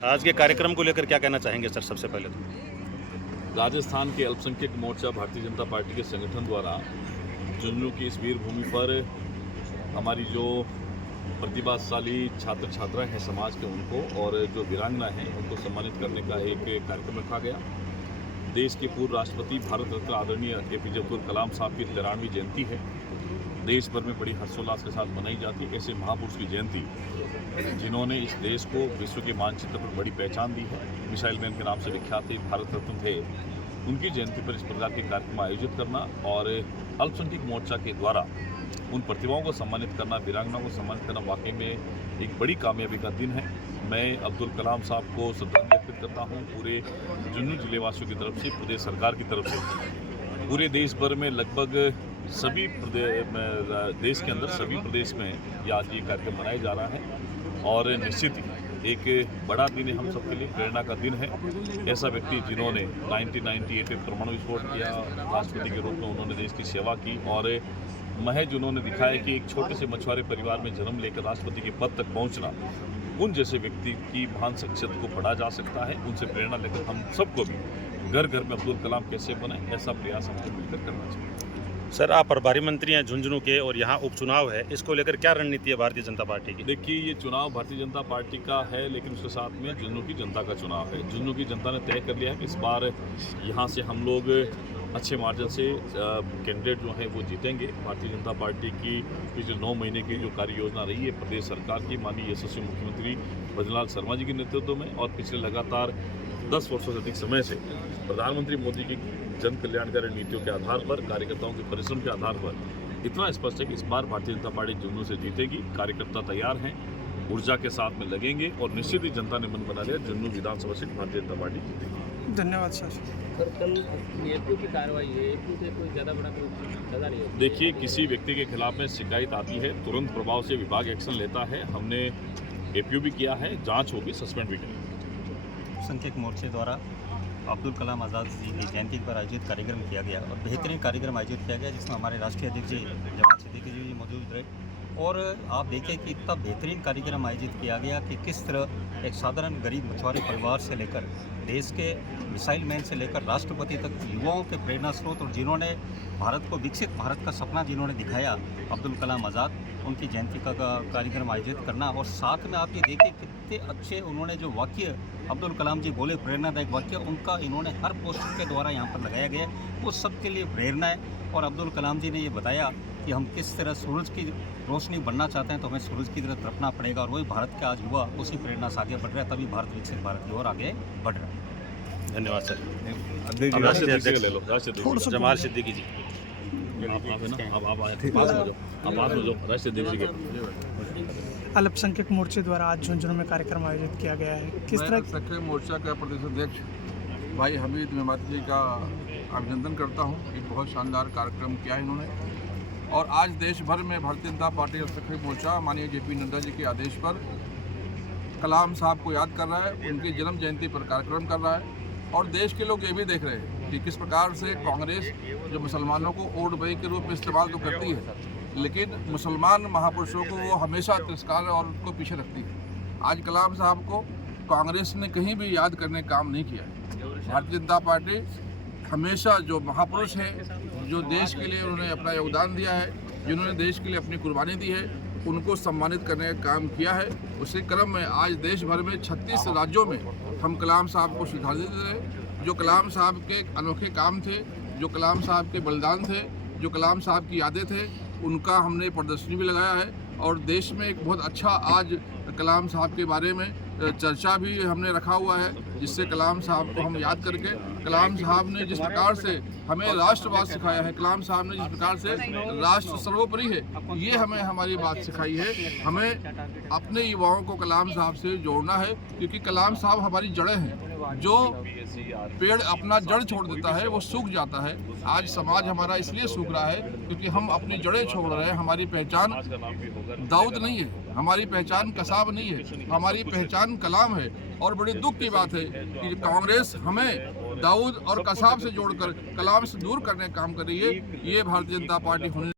आज के कार्यक्रम को लेकर क्या कहना चाहेंगे सर? सबसे पहले तो राजस्थान के अल्पसंख्यक मोर्चा भारतीय जनता पार्टी के संगठन द्वारा झुंझुनू की इस वीर भूमि पर हमारी जो प्रतिभाशाली छात्र छात्राएं हैं समाज के उनको और जो वीरांगना हैं उनको सम्मानित करने का एक कार्यक्रम रखा गया। देश के पूर्व राष्ट्रपति भारत रत्न आदरणीय APJ अब्दुल कलाम साहब की 93वीं जयंती है। देश भर में बड़ी हर्षोल्लास के साथ मनाई जाती है। ऐसे महापुरुष की जयंती जिन्होंने इस देश को विश्व के मानचित्र पर बड़ी पहचान दी है, मिसाइल मैन के नाम से विख्यात थे, भारत रत्न थे, उनकी जयंती पर इस प्रकार के कार्यक्रम आयोजित करना और अल्पसंख्यक मोर्चा के द्वारा उन प्रतिभाओं को सम्मानित करना, वीरांगनाओं को सम्मानित करना वाकई में एक बड़ी कामयाबी का दिन है। मैं अब्दुल कलाम साहब को श्रद्धांजलि अर्पित करता हूँ पूरे झुंझुनू जिले वासियों की तरफ से, प्रदेश सरकार की तरफ से। पूरे देश भर में लगभग सभी देश के अंदर सभी प्रदेश में आज ये कार्यक्रम मनाया जा रहा है और निश्चित ही एक बड़ा दिन है हम सबके लिए, प्रेरणा का दिन है। ऐसा व्यक्ति जिन्होंने 1998 में परमाणु विस्फोट किया, राष्ट्रपति के रूप में उन्होंने देश की सेवा की और महज उन्होंने दिखाया कि एक छोटे से मछुआरे परिवार में जन्म लेकर राष्ट्रपति के पद तक पहुंचना, उन जैसे व्यक्ति की महान शख्सियत को पढ़ा जा सकता है। उनसे प्रेरणा लेकर हम सबको भी घर घर में अब्दुल कलाम कैसे बने, ऐसा प्रयास हमको मिलकर करना चाहिए। सर, आप प्रभारी मंत्री हैं झुंझुनू के और यहाँ उपचुनाव है, इसको लेकर क्या रणनीति है भारतीय जनता पार्टी की? देखिए, ये चुनाव भारतीय जनता पार्टी का है, लेकिन उसके साथ में झुंझुनू की जनता का चुनाव है। झुंझुनू की जनता ने तय कर लिया है कि इस बार यहाँ से हम लोग अच्छे मार्जिन से कैंडिडेट जो हैं वो जीतेंगे। भारतीय जनता पार्टी की पिछले 9 महीने की जो कार्य योजना रही है प्रदेश सरकार की माननीय यशस्वी मुख्यमंत्री भजनलाल शर्मा जी के नेतृत्व में और पिछले लगातार 10 वर्षों से अधिक समय से प्रधानमंत्री मोदी की जन कल्याणकारी नीतियों के आधार पर, कार्यकर्ताओं के परिश्रम के आधार पर इतना स्पष्ट है कि इस बार भारतीय जनता पार्टी झुंझुनू से जीतेगी। कार्यकर्ता तैयार हैं, ऊर्जा के साथ में लगेंगे और निश्चित ही जनता ने मन बना लिया, झुंझुनू विधानसभा सीट भारतीय जनता पार्टी जीतेगी। धन्यवाद सर। सर, कल एपीओ की कार्रवाई है, एपीओ से कोई ज़्यादा बड़ा कोई सजा नहीं है? देखिए, किसी व्यक्ति के खिलाफ में शिकायत आती है, तुरंत प्रभाव से विभाग एक्शन लेता है। हमने एपीओ भी किया है, जांच होगी, सस्पेंड भी करेंगे। अल्पसंख्यक मोर्चे द्वारा अब्दुल कलाम आज़ाद जी की जयंती पर आयोजित कार्यक्रम किया गया और बेहतरीन कार्यक्रम आयोजित किया गया जिसमें हमारे राष्ट्रीय अध्यक्ष जमात सिद्दीकी जी मौजूद रहे। और आप देखिए कि इतना बेहतरीन कार्यक्रम आयोजित किया गया कि किस तरह एक साधारण गरीब मछुआरे परिवार से लेकर देश के मिसाइल मैन से लेकर राष्ट्रपति तक युवाओं के प्रेरणा स्रोत और जिन्होंने भारत को विकसित भारत का सपना जिन्होंने दिखाया, अब्दुल कलाम आज़ाद, उनकी जयंती का कार्यक्रम आयोजित करना। और साथ में आप ये देखिए कितने अच्छे उन्होंने जो वाक्य अब्दुल कलाम जी बोले, प्रेरणादायक वाक्य, उनका इन्होंने हर पोस्टर के द्वारा यहाँ पर लगाया गया, वो सबके लिए प्रेरणा है। और अब्दुल कलाम जी ने ये बताया कि हम किस तरह सूरज की रोशनी बनना चाहते हैं तो हमें सूरज की तरफ तड़पना पड़ेगा और वही भारत के आज युवा उसी प्रेरणा से आगे बढ़ रहा है, तभी भारत विकसित भारत की ओर आगे बढ़ रहा है। धन्यवाद सर। राष्ट्रीय अध्यक्ष ले लो, राष्ट्रीय अध्यक्ष जमात सिद्दीकी जी। अल्पसंख्यक मोर्चे द्वारा आज झुंझुनू में कार्यक्रम आयोजित किया गया है, किस तरह? अल्पसंख्यक मोर्चा का प्रदेश अध्यक्ष भाई हमीद मेमाती जी का अभिनंदन करता हूं। एक बहुत शानदार कार्यक्रम किया है इन्होंने और आज देश भर में भारतीय जनता पार्टी अल्पसंख्यक मोर्चा माननीय JP नड्डा जी के आदेश पर कलाम साहब को याद कर रहा है, उनकी जन्म जयंती पर कार्यक्रम कर रहा है। और देश के लोग ये भी देख रहे हैं कि किस प्रकार से कांग्रेस जो मुसलमानों को वोट बैंक के रूप में इस्तेमाल तो करती है, लेकिन मुसलमान महापुरुषों को वो हमेशा तिरस्कार और उनको पीछे रखती है। आज कलाम साहब को कांग्रेस ने कहीं भी याद करने का काम नहीं किया। भारतीय जनता पार्टी हमेशा जो महापुरुष हैं, जो देश के लिए उन्होंने अपना योगदान दिया है, जिन्होंने देश के लिए अपनी कुर्बानी दी है, उनको सम्मानित करने का काम किया है। उसी क्रम में आज देश भर में 36 राज्यों में हम कलाम साहब को श्रद्धांजलि दे रहे हैं। जो कलाम साहब के अनोखे काम थे, जो कलाम साहब के बलिदान थे, जो कलाम साहब की यादें थे, उनका हमने प्रदर्शनी भी लगाया है और देश में एक बहुत अच्छा आज कलाम साहब के बारे में चर्चा भी हमने रखा हुआ है, जिससे कलाम साहब को हम याद करके, कलाम साहब ने जिस प्रकार से हमें राष्ट्रवाद सिखाया है, कलाम साहब ने जिस प्रकार से राष्ट्र सर्वोपरि है, ये हमें हमारी बात सिखाई है। हमें अपने युवाओं को कलाम साहब से जोड़ना है, क्योंकि कलाम साहब हमारी जड़ें हैं। जो पेड़ अपना जड़ छोड़ देता है वो सूख जाता है। आज समाज हमारा इसलिए सूख रहा है क्योंकि हम अपनी जड़ें छोड़ रहे हैं। हमारी पहचान दाऊद नहीं है, हमारी पहचान कसाब नहीं है, हमारी पहचान कलाम है। और बड़ी दुख की बात है कि कांग्रेस हमें दाऊद और कसाब से जोड़कर कलाम से दूर करने का काम कर रही है। ये भारतीय जनता पार्टी होने